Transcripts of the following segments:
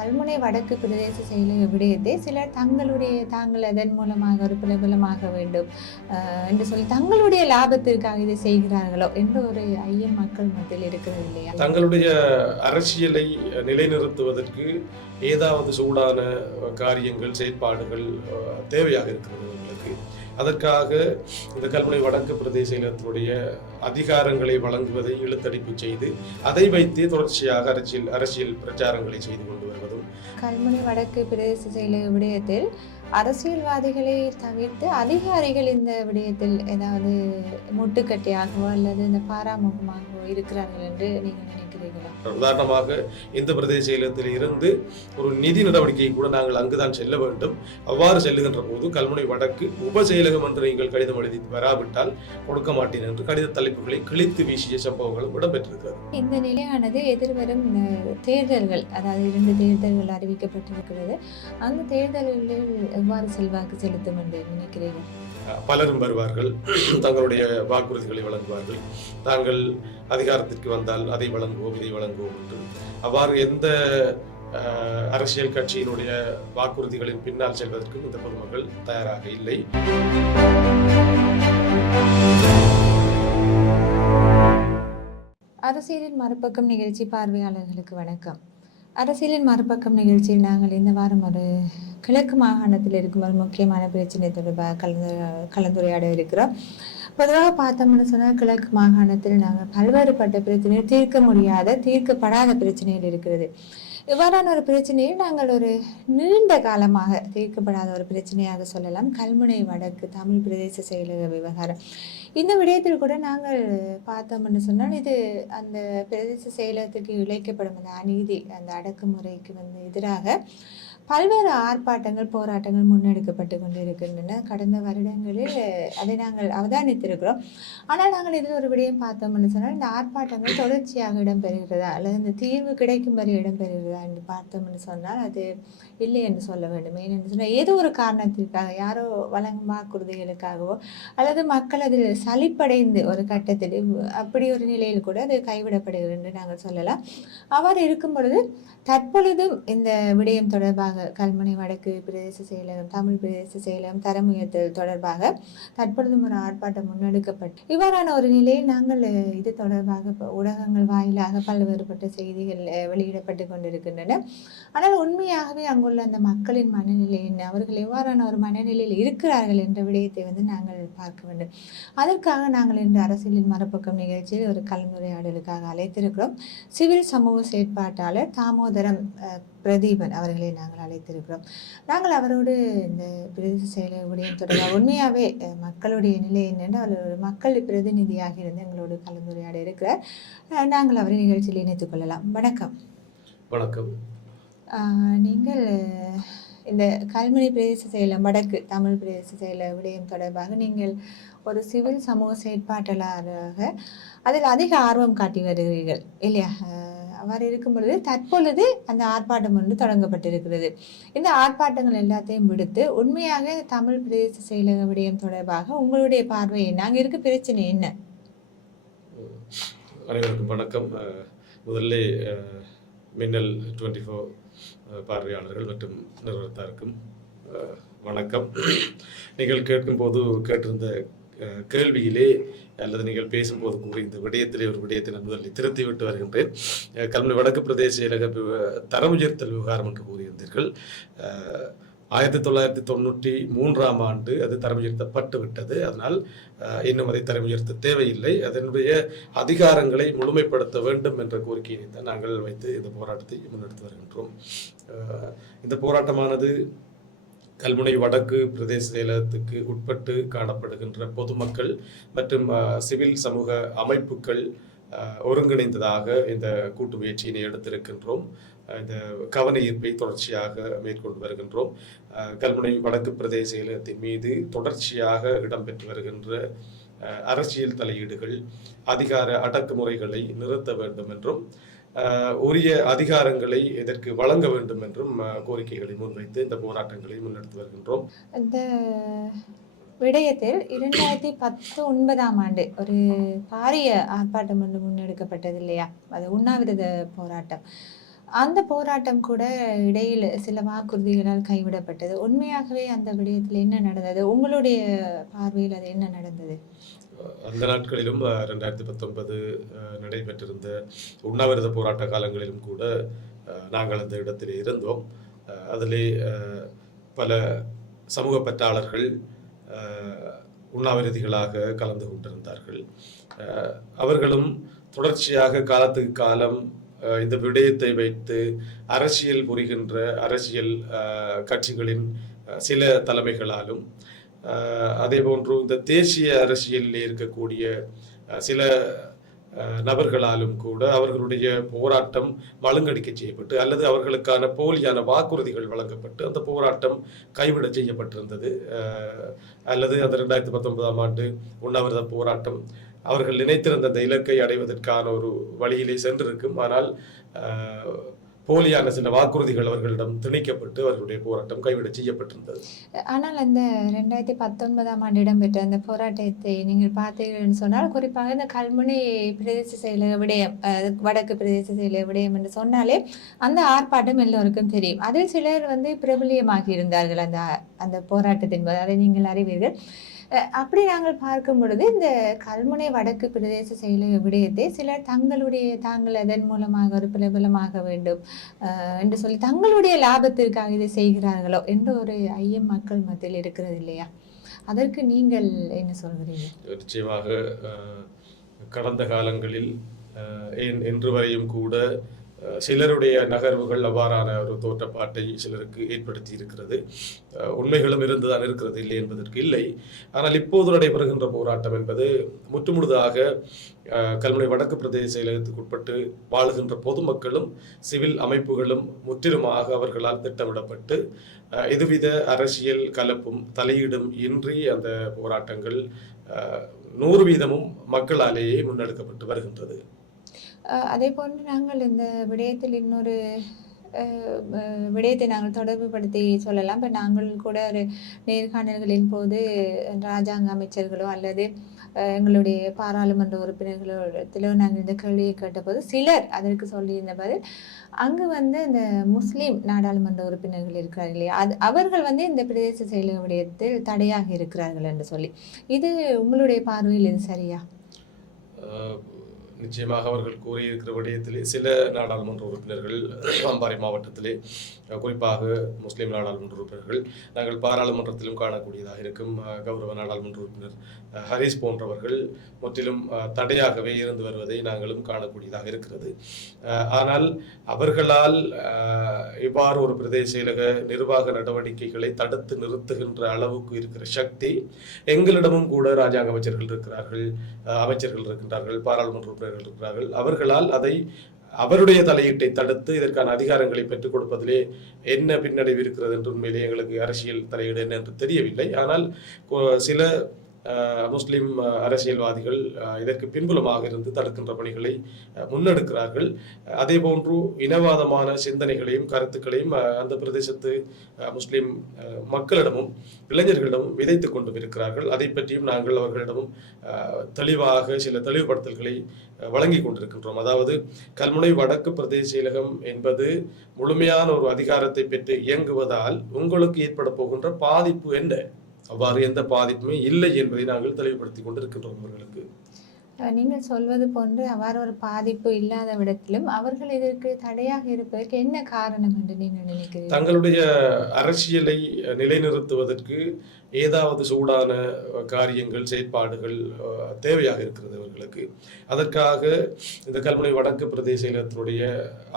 கல்முனை வடக்கு பிரதேச செயலக விடயத்தை சிலர் தாங்கள் அதன் மூலமாக ஒரு பிரபலமாக வேண்டும் என்று சொல்லி தங்களுடைய லாபத்திற்காக இதை செய்கிறார்களோ என்ற ஒரு ஐயம் மக்கள் மத்தியில் இருக்கிறது இல்லையா? தங்களுடைய அரசியலை நிலைநிறுத்துவதற்கு ஏதாவது சூடான காரியங்கள் செயற்பாடுகள் தேவையாக இருக்கிறது அவர்களுக்கு. அதற்காக இந்த கல்முனை வடக்கு பிரதேச செயலகத்தினுடைய அதிகாரங்களை வழங்குவதை இழுத்தடிப்பு செய்து அதை வைத்தே தொடர்ச்சியாக அரசியல் பிரச்சாரங்களை செய்து கொண்டு வருவதும். கல்முனை வடக்கு பிரதேச செயலக விடயத்தில் அரசியல்வாதிகளை தவிர்த்து அதிகாரிகள் இந்த விடயத்தில் ஏதாவது முட்டுக்கட்டையாகவோ அல்லது இந்த பாராமுகமாகவோ இருக்கிறார்கள் என்று நீங்கள் நினைக்கிறீர்களா? உதாரணமாக இந்த பிரதேச செயலகத்தில் இருந்து ஒரு நிதி நடவடிக்கையை கூட நாங்கள் அங்குதான் செல்ல வேண்டும். அவ்வாறு செல்லுகின்ற போது கல்முனை வடக்கு உப செயலகம் என்று நீங்கள் கடிதம் எழுதி வராவிட்டால் கொடுக்க மாட்டேன் என்று கடித தலைப்புகளை கிழித்து வீசிய சம்பவங்களும் இடம்பெற்றிருக்கிறது. இந்த நிலையானது எதிர்வரும் தேர்தல்கள், அதாவது 2 தேர்தல்கள் அறிவிக்கப்பட்டிருக்கிறது. அந்த தேர்தல்களில் எவ்வாறு செல்வாக்கு செலுத்தும் என்று நினைக்கிறீர்கள்? பலரும் வருவார்கள், தங்களுடைய வாக்குறுதிகளை வழங்குவார்கள். தாங்கள் அதிகாரத்திற்கு வந்தால் அதை வழங்குவோம் இதை வழங்குவோம் என்று. அவ்வாறு எந்த அரசியல் கட்சியினுடைய வாக்குறுதிகளின் பின்னால் செல்வதற்கும் இந்த பொதுமக்கள் தயாராக இல்லை. அரசியலின் மறுபக்கம் நிகழ்ச்சி பார்வையாளர்களுக்கு வணக்கம். அரசியலின் மறுபக்கம் நிகழ்ச்சியில் நாங்கள் இந்த வாரம் ஒரு கிழக்கு மாகாணத்தில் இருக்கும் ஒரு முக்கியமான பிரச்சனை தொடர்பாக கலந்துரையாட இருக்கிறோம். பொதுவாக பார்த்தோம்னு சொன்னால் கிழக்கு மாகாணத்தில் நாங்கள் பல்வேறுபட்ட பிரச்சனைகள் தீர்க்கப்படாத பிரச்சனைகள் இருக்கிறது. இவ்வாறான ஒரு பிரச்சனையை நாங்கள் ஒரு நீண்ட காலமாக தீர்க்கப்படாத ஒரு பிரச்சனையாக சொல்லலாம். கல்முனை வடக்கு தமிழ் பிரதேச செயலக விவகாரம். இந்த விடயத்தில் கூட நாங்கள் பார்த்தோம்னு சொன்னால் இது அந்த பிரதேச செயலகத்துக்கு இழைக்கப்படும் அந்த அநீதி, அந்த அடக்குமுறைக்கு எதிராக பல்வேறு ஆர்ப்பாட்டங்கள் போராட்டங்கள் முன்னெடுக்கப்பட்டு கொண்டு இருக்கின்றன. கடந்த வருடங்களில் அதை நாங்கள் அவதானித்திருக்கிறோம். ஆனால் நாங்கள் இதில் ஒரு விடயம் பார்த்தோம்னு சொன்னால் இந்த ஆர்ப்பாட்டங்கள் தொடர்ச்சியாக இடம்பெறுகிறதா அல்லது இந்த தீர்வு கிடைக்கும் வரை இடம்பெறுகிறதா என்று பார்த்தோம்னு சொன்னால் அது இல்லை என்று சொல்ல வேண்டும். ஏனென்று சொன்னால் ஏதோ ஒரு காரணத்திற்காக யாரோ வழங்கும் வாக்குறுதிகளுக்காகவோ அல்லது மக்கள் அதில் சலிப்படைந்து ஒரு கட்டத்தில் அப்படி ஒரு நிலையில் கூட அது கைவிடப்படுகிறது என்று நாங்கள் சொல்லலாம். அவ்வாறு இருக்கும் பொழுது தற்பொழுதும் இந்த விடயம் தொடர்பாக கல்முனை வடக்கு பிரதேச செயலகம் தமிழ் பிரதேச செயலகம் தரம் உயர்த்தல் தொடர்பாக தற்பொழுதும் ஒரு ஆர்ப்பாட்டம் முன்னெடுக்கப்பட்டு இவ்வாறான ஒரு நிலையில் நாங்கள் இது தொடர்பாக ஊடகங்கள் வாயிலாக பல்வேறுபட்ட செய்திகள் வெளியிடப்பட்டு கொண்டிருக்கின்றன. ஆனால் உண்மையாகவே அங்குள்ள அந்த மக்களின் மனநிலை என்ன, அவர்கள் எவ்வாறான ஒரு மனநிலையில் இருக்கிறார்கள் என்ற விடயத்தை நாங்கள் பார்க்க வேண்டும். அதற்காக நாங்கள் இன்று அரசியலின் மறுபக்கம் நிகழ்ச்சியில் ஒரு கலந்துரையாடலுக்காக அழைத்திருக்கிறோம். சிவில் சமூக செயற்பாட்டாளர் தாமோதரம் பிரதீபன் அவர்களை நாங்கள் அழைத்திருக்கிறோம். நாங்கள் அவரோடு இந்த பிரதேச செயலக விடயம் தொடர்பாக உண்மையாகவே மக்களுடைய நிலை என்னென்று அவர் ஒரு மக்கள் பிரதிநிதியாக இருந்து எங்களோடு கலந்துரையாட இருக்கிறார். நாங்கள் அவரை நிகழ்ச்சியில் இணைத்துக் கொள்ளலாம். வணக்கம். வணக்கம். நீங்கள் இந்த கல்முனை பிரதேச செயலகம் வடக்கு தமிழ் பிரதேச செயலக விடயம் தொடர்பாக நீங்கள் ஒரு சிவில் சமூக செயற்பாட்டாளராக அதில் அதிக ஆர்வம் காட்டி வருகிறீர்கள் இல்லையா? அவ்வாறு இருக்கும் பொழுது தற்பொழுது அந்த ஆர்ப்பாட்டம் தொடங்கப்பட்டிருக்கிறது. இந்த ஆர்ப்பாட்டங்கள் எல்லாத்தையும் விடுத்து உண்மையாக தமிழ் பிரதேச செயலக விடயம் தொடர்பாக உங்களுடைய பார்வை என்ன, அங்கே இருக்க பிரச்சனை என்ன? அனைவருக்கும் வணக்கம். முதல்ல மின்னல் 24 பார்வையாளர்கள் மற்றும் நிறுவனத்தாருக்கும் வணக்கம். நீங்கள் கேட்டிருந்த கேள்வியிலே அல்லது நீங்கள் பேசும்போது கூறி இந்த விடயத்திலே ஒரு விடயத்தை நான் முதலில் திருத்தி விட்டு வருகின்றேன். கல்முனை வடக்கு பிரதேச செயலக தரம் உயர்த்தல் விவகாரம் என்று கூறியிருந்தீர்கள். 1993ஆம் ஆண்டு அது தரம் உயர்த்தப்பட்டு விட்டது. அதனால் இன்னும் அதை தரம் உயர்த்த தேவையில்லை. அதனுடைய அதிகாரங்களை முழுமைப்படுத்த வேண்டும் என்ற கோரிக்கையை தான் நாங்கள் வைத்து இந்த போராட்டத்தை முன்னெடுத்து வருகின்றோம். இந்த போராட்டமானது கல்முனை வடக்கு பிரதேச செயலகத்துக்கு உட்பட்டு காணப்படுகின்ற பொதுமக்கள் மற்றும் சிவில் சமூக அமைப்புகள் ஒருங்கிணைந்ததாக இந்த கூட்டு முயற்சியினை எடுத்திருக்கின்றோம். இந்த கவன ஈர்ப்பை தொடர்ச்சியாக மேற்கொண்டு வருகின்றோம். கல்முனை வடக்கு பிரதேச செயலகத்தின் மீது தொடர்ச்சியாக இடம்பெற்று வருகின்ற அரசியல் தலையீடுகள், அதிகார அடக்குமுறைகளை நிறுத்த வேண்டும் என்றும் உரிய அதிகாரங்களை இதற்கு வழங்க வேண்டும் என்றும் கோரிக்கைகளை முன்வைத்து இந்த போராட்டங்களை முன்னெடுத்து வருகின்றோம். இந்த விடயத்தில் 2019ஆம் ஆண்டு ஒரு பாரிய ஆர்ப்பாட்டம் முன்னெடுக்கப்பட்டது இல்லையா? அது உண்ணாவிரத போராட்டம். அந்த போராட்டம் கூட இடையில் சில வாக்குறுதிகளால் கைவிடப்பட்டது. உண்மையாகவே அந்த விடயத்தில் என்ன நடந்தது? உங்களுடைய பார்வையில் அது என்ன நடந்தது? அந்த நாட்களிலும் 2019 நடைபெற்றிருந்த உண்ணாவிரத போராட்ட காலங்களிலும் கூட நாங்கள் அந்த இடத்திலே இருந்தோம். அதிலே பல சமூக பற்றாளர்கள் உண்ணாவிரதிகளாக கலந்து கொண்டிருந்தார்கள். அவர்களும் தொடர்ச்சியாக காலத்துக்கு காலம் இந்த விடயத்தை வைத்து அரசியல் புரிகின்ற அரசியல் கட்சிகளின் சில தலைமைகளாலும் அதேபோன்று இந்த தேசிய அரசியலில் இருக்கக்கூடிய சில நபர்களாலும் கூட அவர்களுடைய போராட்டம் மழுங்கடிக்க செய்யப்பட்டு அல்லது அவர்களுக்கான போலியான வாக்குறுதிகள் வழங்கப்பட்டு அந்த போராட்டம் கைவிட செய்யப்பட்டிருந்தது. அல்லது அந்த 2019ஆம் ஆண்டு உண்ணாவிரத போராட்டம் அவர்கள் நினைத்திருந்த அந்த இலக்கை அடைவதற்கான ஒரு வழியிலே சென்றிருக்கும். ஆனால் போலியான சில வாக்குறுதிகள் அவர்களிடம் திணிக்கப்பட்டு அவர்களுடைய போராட்டம் கைவிட செய்யப்பட்டிருந்தது. ஆனால் அந்த 2019ஆம் ஆண்டு இடம்பெற்ற அந்த போராட்டத்தை நீங்கள் பார்த்தீர்கள் சொன்னால், குறிப்பாக இந்த கல்முனை பிரதேச செயலக விடயம், வடக்கு பிரதேச செயலக விடயம் என்று சொன்னாலே அந்த ஆர்ப்பாட்டம் எல்லோருக்கும் தெரியும். அதில் சிலர் பிரபலியமாகி இருந்தார்கள் அந்த அந்த போராட்டத்தின் போது, அதை நீங்கள் அறிவீர்கள். அப்படி நாங்கள் பார்க்கும் பொழுது இந்த கல்முனை வடக்கு பிரதேச செயலக விடயத்தை சிலர் தாங்கள் அதன் மூலமாக ஒரு பிரபலமாக வேண்டும் என்று சொல்லி தங்களுடைய லாபத்திற்காக இதை செய்கிறார்களோ என்ற ஒரு ஐயம் மக்கள் மத்தியில் இருக்கிறது இல்லையா? அதற்கு நீங்கள் என்ன சொல்கிறீங்க? நிச்சயமாக கடந்த காலங்களில் இன்று வரையும் கூட சிலருடைய நகர்வுகள் அவ்வாறான ஒரு தோற்றப்பாட்டை சிலருக்கு ஏற்படுத்தி இருக்கிறது. உண்மைகளும் இருந்துதான் இருக்கிறது, இல்லை என்பதற்கு இல்லை. ஆனால் இப்போது நடைபெறுகின்ற போராட்டம் என்பது முற்றுமுழுதாக கல்முனை வடக்கு பிரதேச செயலகத்துக்கு உட்பட்டு வாழுகின்ற பொதுமக்களும் சிவில் அமைப்புகளும் முற்றிலுமாக அவர்களால் திட்டமிடப்பட்டு எதுவித அரசியல் கலப்பும் தலையீடும் இன்றி அந்த போராட்டங்கள் 100% மக்களாலேயே முன்னெடுக்கப்பட்டு வருகின்றது. அதே போன்று நாங்கள் இந்த விடயத்தில் இன்னொரு விடயத்தை நாங்கள் தொடர்பு படுத்தி சொல்லலாம். இப்போ நாங்கள் கூட ஒரு நேர்காணல்களின் போது ராஜாங்க அமைச்சர்களோ அல்லது எங்களுடைய பாராளுமன்ற உறுப்பினர்களோ நாங்கள் இந்த கேள்வியை கேட்டபோது சிலர் அதற்கு சொல்லியிருந்த பதில், அங்கு இந்த முஸ்லீம் நாடாளுமன்ற உறுப்பினர்கள் இருக்கிறார்கள் இல்லையா, அவர்கள் இந்த பிரதேச செயலக விடயத்தில் தடையாக இருக்கிறார்கள் என்று சொல்லி, இது உங்களுடைய பார்வையில் இது சரியா? நிச்சயமாக அவர்கள் கூறியிருக்கிற விடயத்திலே சில நாடாளுமன்ற உறுப்பினர்கள் அம்பாறை மாவட்டத்திலே குறிப்பாக முஸ்லீம் நாடாளுமன்ற உறுப்பினர்கள் நாங்கள் பாராளுமன்றத்திலும் காணக்கூடியதாக இருக்கும். கௌரவ நாடாளுமன்ற உறுப்பினர் ஹரிஸ் போன்றவர்கள் முற்றிலும் தடையாகவே இருந்து வருவதை நாங்களும் காணக்கூடியதாக இருக்கிறது. ஆனால் அவர்களால் இவ்வாறு ஒரு பிரதேச செயலக நிர்வாக நடவடிக்கைகளை தடுத்து நிறுத்துகின்ற அளவுக்கு இருக்கிற சக்தி எங்களிடமும் கூட ராஜாங்க அமைச்சர்கள் இருக்கிறார்கள், அமைச்சர்கள் இருக்கின்றார்கள், பாராளுமன்ற உறுப்பினர்கள் இருக்கிறார்கள். அவர்களால் அதை அவருடைய தலையீட்டை தடுத்து இதற்கான அதிகாரங்களை பெற்றுக் கொடுப்பதிலே என்ன பின்னடைவு இருக்கிறது என்று உண்மையிலே எங்களுக்கு அரசியல் தலையீடு என்ன என்று தெரியவில்லை. ஆனால் சில முஸ்லிம் அரசியல்வாதிகள் இதற்கு பின்புலமாக இருந்து தடுக்கின்ற பணிகளை முன்னெடுக்கிறார்கள். அதே போன்று இனவாதமான சிந்தனைகளையும் கருத்துக்களையும் அந்த பிரதேசத்து முஸ்லிம் மக்களிடமும் இளைஞர்களிடமும் விதைத்துக் கொண்டும் இருக்கிறார்கள். அதை பற்றியும் நாங்கள் அவர்களிடமும் தெளிவாக சில தெளிவுபடுத்தல்களை வழங்கி கொண்டிருக்கின்றோம். அதாவது கல்முனை வடக்கு பிரதேச செயலகம் என்பது முழுமையான ஒரு அதிகாரத்தை பெற்று இயங்குவதால் உங்களுக்கு ஏற்பட போகின்ற பாதிப்பு என்ன? அவ்வாறு எந்த பாதிப்புமே இல்லை என்பதை நாங்கள் தெளிவுபடுத்திக் கொண்டிருக்கின்றோம். அவர்களுக்கு நீங்கள் சொல்வது போன்று அவ்வாறு ஒரு பாதிப்பு இல்லாத விடத்திலும் அவர்கள் இதற்கு தடையாக இருப்பதற்கு என்ன காரணம் என்று நீங்கள் நினைக்கிறீர்கள்? தங்களுடைய அரசியலை நிலைநிறுத்துவதற்கு ஏதாவது சூடான காரியங்கள் செயற்பாடுகள் தேவையாக இருக்கிறது அவர்களுக்கு. அதற்காக இந்த கல்முனை வடக்கு பிரதேச செயலகத்தினுடைய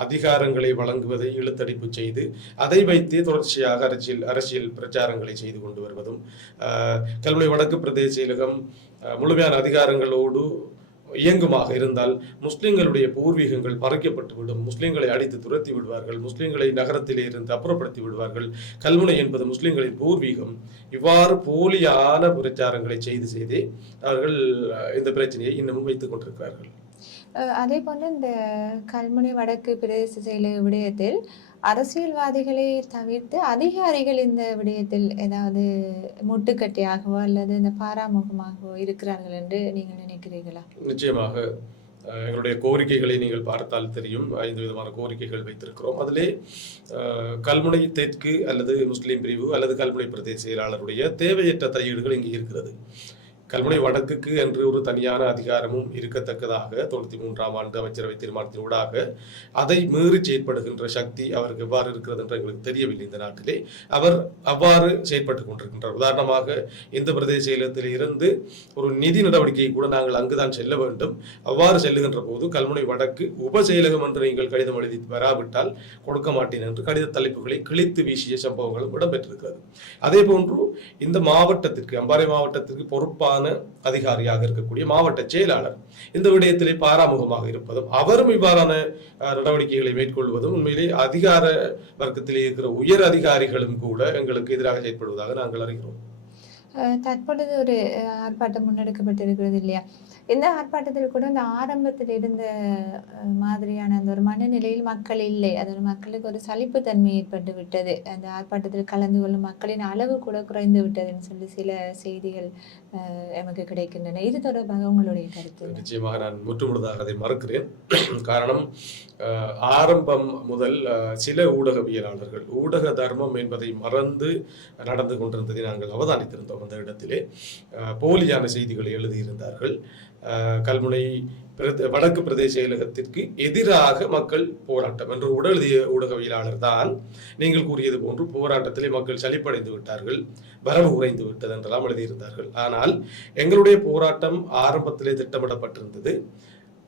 அதிகாரங்களை வழங்குவதை இழுத்தடிப்பு செய்து அதை வைத்தே தொடர்ச்சியாக அரசியல் பிரச்சாரங்களை செய்து கொண்டு வருவதும், கல்முனை வடக்கு பிரதேச செயலகம் முழுமையான அதிகாரங்களோடு இயங்குமாக இருந்தால் முஸ்லிம்களுடைய பூர்வீகங்கள் பறிக்கப்பட்டுவிடும், முஸ்லிம்களை அடித்து துரத்தி விடுவார்கள், முஸ்லிம்களை நகரத்திலே இருந்து அப்புறப்படுத்தி விடுவார்கள், கல்முனை என்பது முஸ்லிம்களின் பூர்வீகம். இவ்வாறு போலியான பிரச்சாரங்களை செய்தே அவர்கள் இந்த பிரச்சனையை இன்னமும் வைத்துக் கொண்டிருக்கிறார்கள். அதே போன்று இந்த கல்முனை வடக்கு பிரதேச செயலக விடயத்தில் அரசியல்வாதிகளை தவிர்த்து அதிகாரிகள் இந்த விடயத்தில் ஏதாவது முட்டுக்கட்டையாகவோ அல்லது இந்த பாராமுகமாகவோ இருக்கிறார்கள் என்று நீங்கள் நினைக்கிறீர்களா? நிச்சயமாக எங்களுடைய கோரிக்கைகளை நீங்கள் பார்த்தால் தெரியும். 5 விதமான கோரிக்கைகள் வைத்திருக்கிறோம். அதிலே கல்முனை தெற்கு அல்லது முஸ்லீம் பிரிவு அல்லது கல்முனை பிரதேச செயலாளருடைய தேவையற்ற தலையீடுகள் இங்கே இருக்கிறது. கல்முனை வடக்குக்கு என்று ஒரு தனியான அதிகாரமும் இருக்கத்தக்கதாக 93ஆம் ஆண்டு அமைச்சரவை தீர்மானத்தின் ஊடாக அதை மீறி செயற்படுகின்ற சக்தி அவருக்கு எவ்வாறு இருக்கிறது என்று எங்களுக்கு தெரியவில்லை. இந்த நாட்டிலே அவர் அவ்வாறு செயற்பட்டுக் கொண்டிருக்கின்றார். உதாரணமாக இந்த பிரதேச செயலகத்தில் இருந்து ஒரு நிதி நடவடிக்கையை கூட நாங்கள் அங்குதான் செல்ல வேண்டும். அவ்வாறு செல்லுகின்ற போது கல்முனை வடக்கு உப செயலகம் என்று நீங்கள் கடிதம் எழுதி வராவிட்டால் கொடுக்க மாட்டேன் என்று கடித தலைப்புகளை கிழித்து வீசிய சம்பவங்களும் இடம்பெற்றிருக்கிறது. அதே போன்று இந்த மாவட்டத்திற்கு அம்பாறை மாவட்டத்திற்கு பொறுப்பான அதிகாரியாக இருக்கக்கூடிய மாவட்ட செயலாளர் இந்த விடயத்திலே பாராமுகமாக இருப்பதும் அவரும் இவ்வாறான நடவடிக்கைகளை மேற்கொள்வதும் உண்மையிலே அதிகார வர்க்கத்திலே இருக்கிற உயர் அதிகாரிகளும் கூட எங்களுக்கு எதிராக செயற்படுவதாக நாங்கள் அறிகிறோம். தற்பொழுது ஒரு ஆர்ப்பாட்டம் முன்னெடுக்கப்பட்டிருக்கிறது இல்லையா? இந்த ஆர்ப்பாட்டத்தில் கூட இந்த ஆரம்பத்தில் இருந்த மாதிரியான அந்த ஒரு மனநிலையில் மக்கள் இல்லை. அதோட மக்களுக்கு ஒரு சலிப்புத்தன்மை ஏற்பட்டு விட்டது. அந்த ஆர்ப்பாட்டத்தில் கலந்து கொள்ளும் மக்களின் அளவு கூட குறைந்து விட்டதுன்னு சொல்லி சில செய்திகள் எமக்கு கிடைக்கின்றன. இது தொடர்பாக உங்களுடைய கருத்து? நிச்சயமாக நான் முற்றுமுழுதாக அதை மறுக்கிறேன். காரணம், ஆரம்பம் முதல் சில ஊடகவியலாளர்கள் ஊடக தர்மம் என்பதை மறந்து நடந்து கொண்டிருந்ததை நாங்கள் அவதானித்திருந்தோம். அந்த இடத்திலே போலியான செய்திகளை எழுதியிருந்தார்கள். கல்முனை வடக்கு பிரதேச செயலகத்திற்கு எதிராக மக்கள் போராட்டம் என்று உடலெழுதிய ஊடகவியலாளர் தான் நீங்கள் கூறியது போன்று போராட்டத்திலே மக்கள் சலிப்படைந்து விட்டார்கள், வரவு குறைந்து விட்டது என்றெல்லாம் எழுதியிருந்தார்கள். ஆனால் எங்களுடைய போராட்டம் ஆரம்பத்திலே திட்டமிடப்பட்டிருந்தது.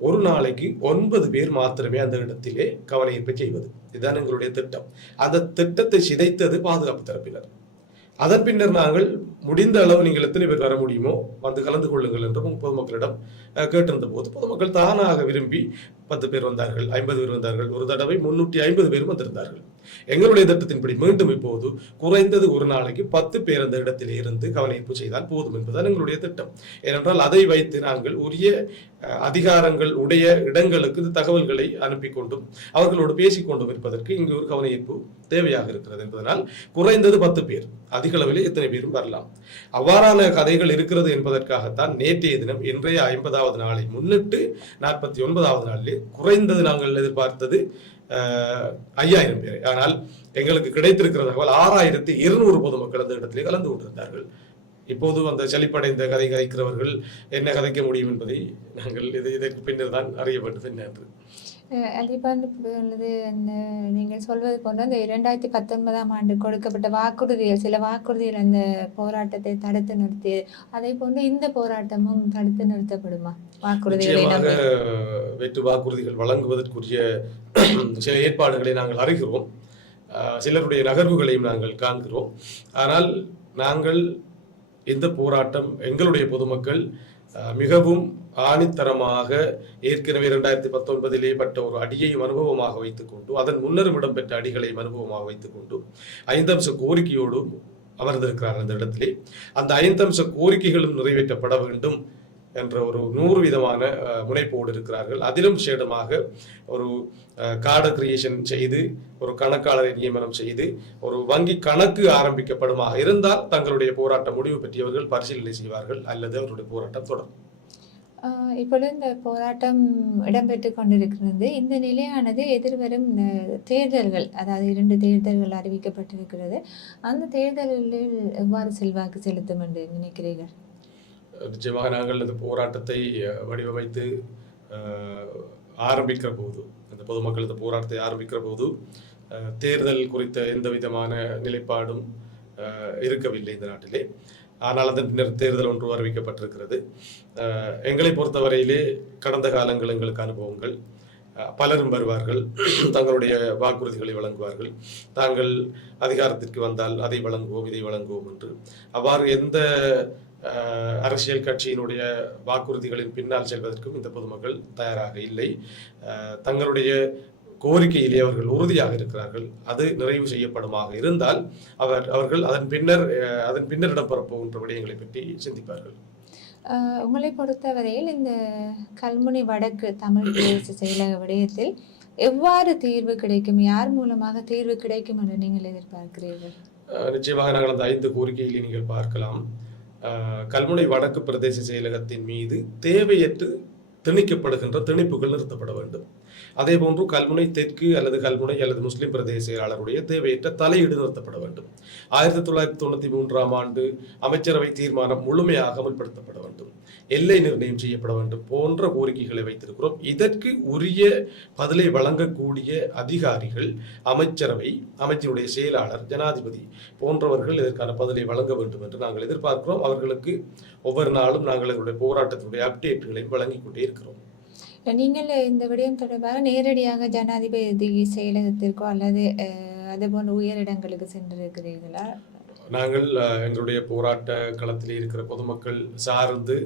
ஒரு நாளைக்கு 9 பேர் மாத்திரமே அந்த இடத்திலே கவனஈர்ப்பு செய்வது. இதுதான் எங்களுடைய திட்டம். அந்த திட்டத்தை சிதைத்தது பாதுகாப்பு தரப்பினர். அதன் பின்னர் நாங்கள் முடிந்த அளவு நீங்கள் எத்தனை பேர் வர முடியுமோ வந்து கலந்து கொள்ளுங்கள் என்று பொதுமக்களிடம் கேட்டிருந்த போது பொதுமக்கள் தானாக விரும்பி 10 பேர் வந்தார்கள், 50 பேர் வந்தார்கள். ஒரு தடவை 350 பேர் வந்திருந்தார்கள். எங்களுடைய திட்டத்தின்படி மீண்டும் இப்போது குறைந்தது ஒரு நாளைக்கு 10 பேர் அந்த இடத்திலே இருந்து கவனஈர்ப்பு செய்தால் போதும் என்பதுதான் எங்களுடைய திட்டம். ஏனென்றால் அதை வைத்து நாங்கள் உரிய அதிகாரங்கள் உடைய இடங்களுக்கு தகவல்களை அனுப்பி கொண்டும் அவர்களோடு பேசிக்கொண்டும் இருப்பதற்கு இங்கு ஒரு கவனஈர்ப்பு தேவையாக இருக்கிறது என்பதனால் குறைந்தது 10 பேர், அதிக அளவிலே எத்தனை பேரும் வரலாம். அவ்வாறான கதைகள் இருக்கிறது என்பதற்காகத்தான் நேற்றைய தினம் இன்றைய 50வது நாளை முன்னிட்டு 49வது நாளிலே குறைந்தது நாங்கள் எதிர்பார்த்தது 5000 பேர். ஆனால் எங்களுக்கு கிடைத்திருக்கிற தகவல் 6200 பொதுமக்கள் அந்த இடத்திலே கலந்து கொண்டிருந்தார்கள். இப்போது அந்த சலிப்படைந்த கதை கதைக்கிறவர்கள் என்ன கதைக்க முடியும் என்பதை நாங்கள் இதற்கு பின்னர் தான் அறிய வேண்டும் என்ன என்று. அதே நீங்கள் சொல்வது போன்ற அந்த 2019ஆம் ஆண்டு கொடுக்கப்பட்ட வாக்குறுதிகள், சில வாக்குறுதிகள் அந்த போராட்டத்தை தடுத்து நிறுத்தியது. அதே போன்று இந்த போராட்டமும் தடுத்து நிறுத்தப்படுமா? நிச்சயமாக வெற்று வாக்குறுதிகள் வழங்குவதற்குரிய சில ஏற்பாடுகளை நாங்கள் அறிகிறோம். சிலருடைய நகர்வுகளையும் நாங்கள் காண்கிறோம். ஆனால் நாங்கள் இந்த போராட்டம் எங்களுடைய பொதுமக்கள் மிகவும் ஆணித்தரமாக ஏற்கனவே 2019 பட்ட ஒரு அடியையும் அனுபவமாக வைத்துக்கொண்டு அதன் முன்னரும் இடம்பெற்ற அடிகளையும் அனுபவமாக வைத்துக்கொண்டு 5 அம்ச கோரிக்கையோடு அமர்ந்திருக்கிறார் அந்த இடத்திலே. அந்த 5 அம்ச கோரிக்கைகளும் நிறைவேற்றப்பட வேண்டும் என்ற ஒரு 100 விதமான முனைப்போடு இருக்கிறார்கள். அதிலும் சேடமாக ஒரு கார்டு கிரியேஷன் செய்து ஒரு கணக்காளரை நியமனம் செய்து ஒரு வங்கி கணக்கு ஆரம்பிக்கப்படுமாக இருந்தால் தங்களுடைய போராட்டம் முடிவு பெற்றியவர்கள் பரிசீலனை செய்வார்கள் அல்லது அவருடைய போராட்டம் தொடரும். இப்பொழுது இந்த போராட்டம் இடம்பெற்று கொண்டிருக்கிறது. இந்த நிலையானது எதிர்வரும் தேர்தல்கள், அதாவது 2 தேர்தல்கள் அறிவிக்கப்பட்டிருக்கிறது. அந்த தேர்தல்களில் எவ்வாறு செல்வாக்கு செலுத்தும் என்று நினைக்கிறீர்கள்? நிச்சயமாக நாங்கள் இந்த போராட்டத்தை வடிவமைத்து ஆரம்பிக்கிற போது, அந்த பொதுமக்கள் இந்த போராட்டத்தை ஆரம்பிக்கிற போது தேர்தல் குறித்த எந்த விதமான நிலைப்பாடும் இருக்கவில்லை இந்த நாட்டிலே. ஆனால் அதன் பின்னர் தேர்தல் ஒன்று அறிவிக்கப்பட்டிருக்கிறது. எங்களை பொறுத்தவரையிலே கடந்த காலங்கள் எங்களுக்கு அனுபவங்கள், பலரும் வருவார்கள், தங்களுடைய வாக்குறுதிகளை வழங்குவார்கள், தாங்கள் அதிகாரத்திற்கு வந்தால் அதை வழங்குவோம் இதை வழங்குவோம் என்று. அவ்வாறு எந்த அரசியல் கட்சியினுடைய வாக்குறுதிகளின் பின்னால் செல்வதற்கும் இந்த பொதுமக்கள் தயாராக இல்லை. தங்களுடைய கோரிக்கையிலே அவர்கள் உறுதியாக இருக்கிறார்கள். அது நிறைவு செய்யப்படுமாக இருந்தால் அவர்கள் அதன் பின்னர் இடம்பெறப் போகின்ற விடயங்களை பற்றி சிந்திப்பார்கள். உங்களை பொறுத்தவரையில் இந்த கல்முனை வடக்கு தமிழ் பிரதேச செயலக விடயத்தில் எவ்வாறு தீர்வு கிடைக்கும், யார் மூலமாக தீர்வு கிடைக்கும் என்று நீங்கள் எதிர்பார்க்கிறீர்கள்? நிச்சயமாக நாங்கள் அந்த 5 கோரிக்கைகளை நீங்கள் பார்க்கலாம். கல்முனை வடக்கு பிரதேச செயலகத்தின் மீது தேவையற்று திணிக்கப்படுகின்ற திணிப்புகள் நிறுத்தப்பட வேண்டும். அதே போன்று கல்முனை தெற்கு அல்லது கல்முனை அல்லது முஸ்லிம் பிரதேச செயலாளருடைய தேவையற்ற தலையீடு நிறுத்தப்பட வேண்டும். 1993 ஆண்டு அமைச்சரவை தீர்மானம் முழுமையாக அமல்படுத்தப்பட வேண்டும். எல்லை நிர்ணயம் செய்யப்பட வேண்டும் போன்ற கோரிக்கைகளை வைத்திருக்கிறோம். இதற்கு உரிய பதிலை வழங்கக்கூடிய அதிகாரிகள், அமைச்சரவை, அமைச்சருடைய செயலாளர், ஜனாதிபதி போன்றவர்கள் இதற்கான பதிலை வழங்க வேண்டும் என்று நாங்கள் எதிர்பார்க்கிறோம். அவர்களுக்கு ஒவ்வொரு நாளும் நாங்கள் எங்களுடைய போராட்டத்தினுடைய அப்டேட்டுகளையும் வழங்கிக் கொண்டே இருக்கிறோம். நீங்கள் இந்த விடயம் தொடர்பாக நேரடியாக ஜனாதிபதி செயலகத்திற்கோ அல்லது அது போன்ற உயரிடங்களுக்கு சென்றிருக்கிறீர்களா? நாங்கள் எங்களுடைய போராட்ட களத்திலே இருக்கிற பொதுமக்கள் சார்ந்து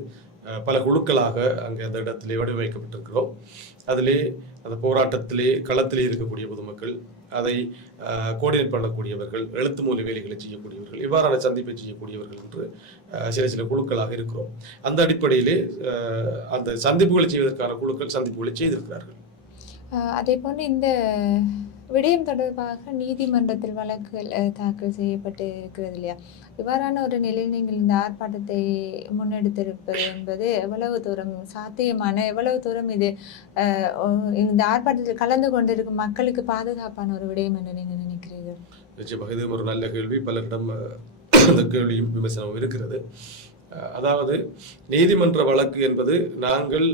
பல குழுக்களாக அங்கே அந்த இடத்திலே வடிவமைக்கப்பட்டிருக்கிறோம். அதிலே அந்த போராட்டத்திலே களத்திலே இருக்கக்கூடிய பொதுமக்கள், அதை கோஆர்டினேட் பண்ணக்கூடியவர்கள், எழுத்து மூல வேலைகளை செய்யக்கூடியவர்கள், இவ்வாறான சந்திப்பை செய்யக்கூடியவர்கள் என்று சில குழுக்களாக இருக்கிறோம். அந்த அடிப்படையிலே அந்த சந்திப்புகளை செய்வதற்கான குழுக்கள் சந்திப்புகளை செய்திருக்கிறார்கள். அதே போன்று இந்த விடயம் தொடர்பாக நீதிமன்றத்தில் வழக்குகள் தாக்கல் செய்யப்பட்டு இருக்கிறது இல்லையா? இவ்வாறான ஒரு நிலையில் நீங்கள் இந்த ஆர்ப்பாட்டத்தை முன்னெடுத்திருப்பது என்பது எவ்வளவு தூரம் சாத்தியமான, எவ்வளவு தூரம் இது இந்த ஆர்ப்பாட்டத்தில் கலந்து கொண்டிருக்கும் மக்களுக்கு பாதுகாப்பான ஒரு விடயம் என்று நீங்கள் நினைக்கிறீர்கள்? நிச்சயமாக இது ஒரு நல்ல கேள்வி. பலரிடம் அந்த கேள்வியும் விமர்சனமும் இருக்கிறது. அதாவது நீதிமன்ற வழக்கு என்பது நாங்கள்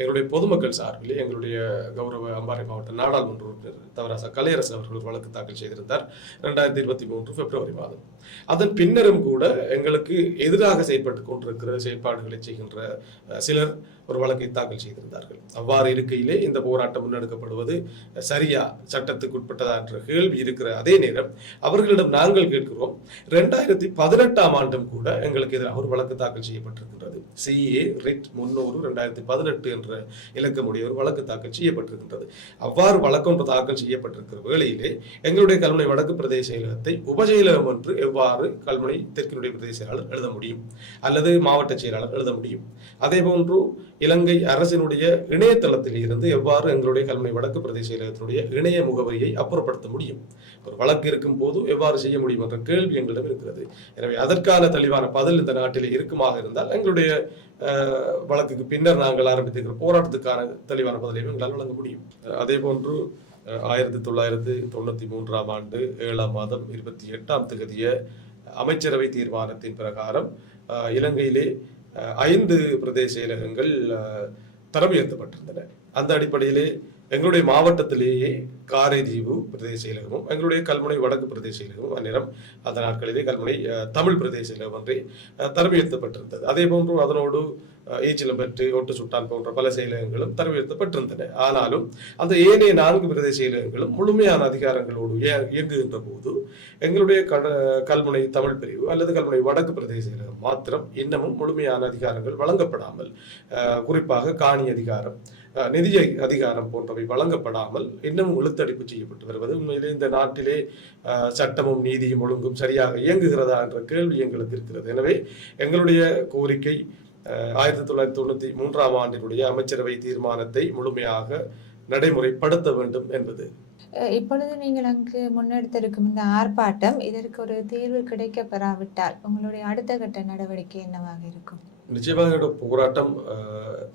எங்களுடைய பொதுமக்கள் சார்பிலே எங்களுடைய கௌரவ அம்பாறை மாவட்ட நாடாளுமன்ற உறுப்பினர் தவராசா கலையரசன் அவர்கள் வழக்கு தாக்கல் செய்திருந்தார் 2023 பிப்ரவரி மாதம். அதன் பின்னரும் கூட எங்களுக்கு எதிராக செயல்பட்டு கொண்டிருக்கிற செயல்பாடுகளை செய்கின்ற சிலர் ஒரு வழக்கை தாக்கல் செய்திருந்தார்கள். அவ்வாறு இருக்கையிலே இந்த போராட்டம் முன்னெடுக்கப்படுவது சரியா, சட்டத்துக்கு உட்பட்டதா என்ற கேள்வி இருக்கிற அதே நேரம் அவர்களிடம் நாங்கள் கேட்கிறோம், 2018 ஆண்டும் கூட எங்களுக்கு எதிராக ஒரு வழக்கு தாக்கல் செய்யப்பட்டிருக்கின்றது. CA RIT 300/2018 என்ற இலக்கமுடைய ஒரு வழக்கு தாக்கல் செய்யப்பட்டிருக்கின்றது. அவ்வாறு வழக்கொன்று தாக்கல் செய்யப்பட்டிருக்கிற வேளையிலே எங்களுடைய கல்முனை வடக்கு பிரதேச செயலகத்தை உபசெயலகம் என்று எவ்வாறு கல்முனை தெற்கினுடைய பிரதேச செயலாளர் எழுத முடியும் அல்லது மாவட்ட செயலாளர் எழுத முடியும்? அதே போன்று இலங்கை அரசினுடைய இணையதளத்தில் இருந்து எவ்வாறு எங்களுடைய கல்முனை வடக்கு பிரதேச செயலகத்தினுடைய இணைய முகவரியை அப்புறப்படுத்த முடியும்? ஒரு வழக்கு இருக்கும் போது எவ்வாறு செய்ய முடியும் என்ற கேள்வி எங்களிடம் இருக்கிறது. எனவே அதற்கான தெளிவான பதில் இந்த நாட்டிலே இருக்குமாக இருந்தால் எங்களுடைய வழக்குக்கு பின்னர் நாங்கள் ஆரம்பித்திருக்கிற போராட்டத்துக்கான தெளிவான பதிலையும் எங்களால் வழங்க முடியும். அதே போன்று 1993 ஆண்டு 7ஆம் மாதம் 28ஆம் தேதிய அமைச்சரவை தீர்மானத்தின் பிரகாரம் இலங்கையிலே 5 பிரதேச செயலகங்கள் தரம் உயர்த்தப்பட்டிருந்தன. அந்த அடிப்படையிலே எங்களுடைய மாவட்டத்திலேயே காரைதீவு பிரதேச செயலகமும் எங்களுடைய கல்முனை வடக்கு பிரதேச செயலகமும் அந்நேரம் அந்த நாட்களிலே கல்முனை தமிழ் பிரதேச செயலகம் ஒன்றை தரம் உயர்த்தப்பட்டிருந்தது. அதே போன்று அதனோடு ஈச்சிலம்பட்டு, ஒட்டு சுட்டான் போன்ற பல செயலகங்களும் தரம் உயர்த்தப்பட்டிருந்தன. ஆனாலும் அந்த ஏனைய 4 பிரதேச செயலகங்களும் முழுமையான அதிகாரங்களோடு இயங்குகின்ற போது எங்களுடைய கல்முனை தமிழ் பிரிவு அல்லது கல்முனை வடக்கு பிரதேச செயலகம் மாத்திரம் இன்னமும் முழுமையான அதிகாரங்கள் வழங்கப்படாமல், குறிப்பாக காணி அதிகாரம், நிதி அதிகாரம் போன்றவை வழங்கப்படாமல் இன்னும் இழுத்தடிப்பு செய்யப்பட்டு வருவது உண்மையிலே இந்த நாட்டிலே சட்டமும் நீதியும் ஒழுங்கும் சரியாக இயங்குகிறதா என்ற கேள்வி எங்களுக்கு இருக்கிறது. எனவே எங்களுடைய கோரிக்கை 1993 ஆண்டினுடைய அமைச்சரவை தீர்மானத்தை முழுமையாக நடைமுறைப்படுத்த வேண்டும் என்பது. இப்பொழுது நீங்கள் அங்கு முன்னெடுத்திருக்கும் இந்த ஆர்ப்பாட்டம் இதற்கு ஒரு தீர்வு கிடைக்க பெறாவிட்டால் உங்களுடைய அடுத்த கட்ட நடவடிக்கை என்னவாக இருக்கும்? நிச்சயமாக போராட்டம்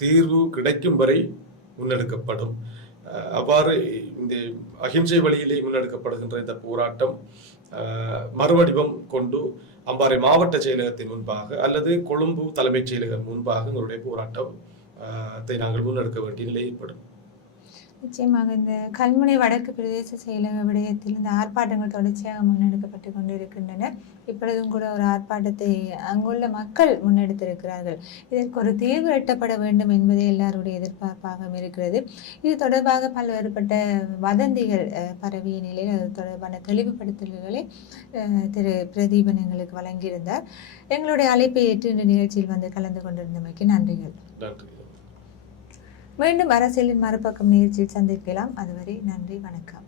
தீர்வு கிடைக்கும் வரை முன்னெடுக்கப்படும். அவ்வாறு இந்த அகிம்சை வழியிலே முன்னெடுக்கப்படுகின்ற இந்த போராட்டம் மறுவடிவம் கொண்டு அம்பாறை மாவட்ட செயலகத்தின் முன்பாக அல்லது கொழும்பு தலைமைச் செயலகம் முன்பாக எங்களுடைய போராட்டத்தை நாங்கள் முன்னெடுக்க வேண்டிய நிலை ஏற்படும். நிச்சயமாக இந்த கல்முனை வடக்கு பிரதேச செயலக விடயத்தில் இந்த ஆர்ப்பாட்டங்கள் தொடர்ச்சியாக முன்னெடுக்கப்பட்டு கொண்டிருக்கின்றன. இப்பொழுதும் கூட ஒரு ஆர்ப்பாட்டத்தை அங்குள்ள மக்கள் முன்னெடுத்திருக்கிறார்கள். இதற்கு ஒரு தீர்வு எட்டப்பட வேண்டும் என்பதே எல்லாருடைய எதிர்பார்ப்பாக இருக்கிறது. இது தொடர்பாக பல்வேறுபட்ட வதந்திகள் பரவிய நிலையில் அது தொடர்பான தெளிவுபடுத்தல்களை திரு பிரதீபன் எங்களுக்கு வழங்கியிருந்தார். எங்களுடைய அழைப்பை ஏற்று இந்த நிகழ்ச்சியில் வந்து கலந்து கொண்டிருந்தமைக்கு நன்றிகள். நன்றி. மீண்டும் அரசியலின் மறுபக்கம் நிகழ்ச்சியில் சந்திக்கலாம். அதுவரை நன்றி, வணக்கம்.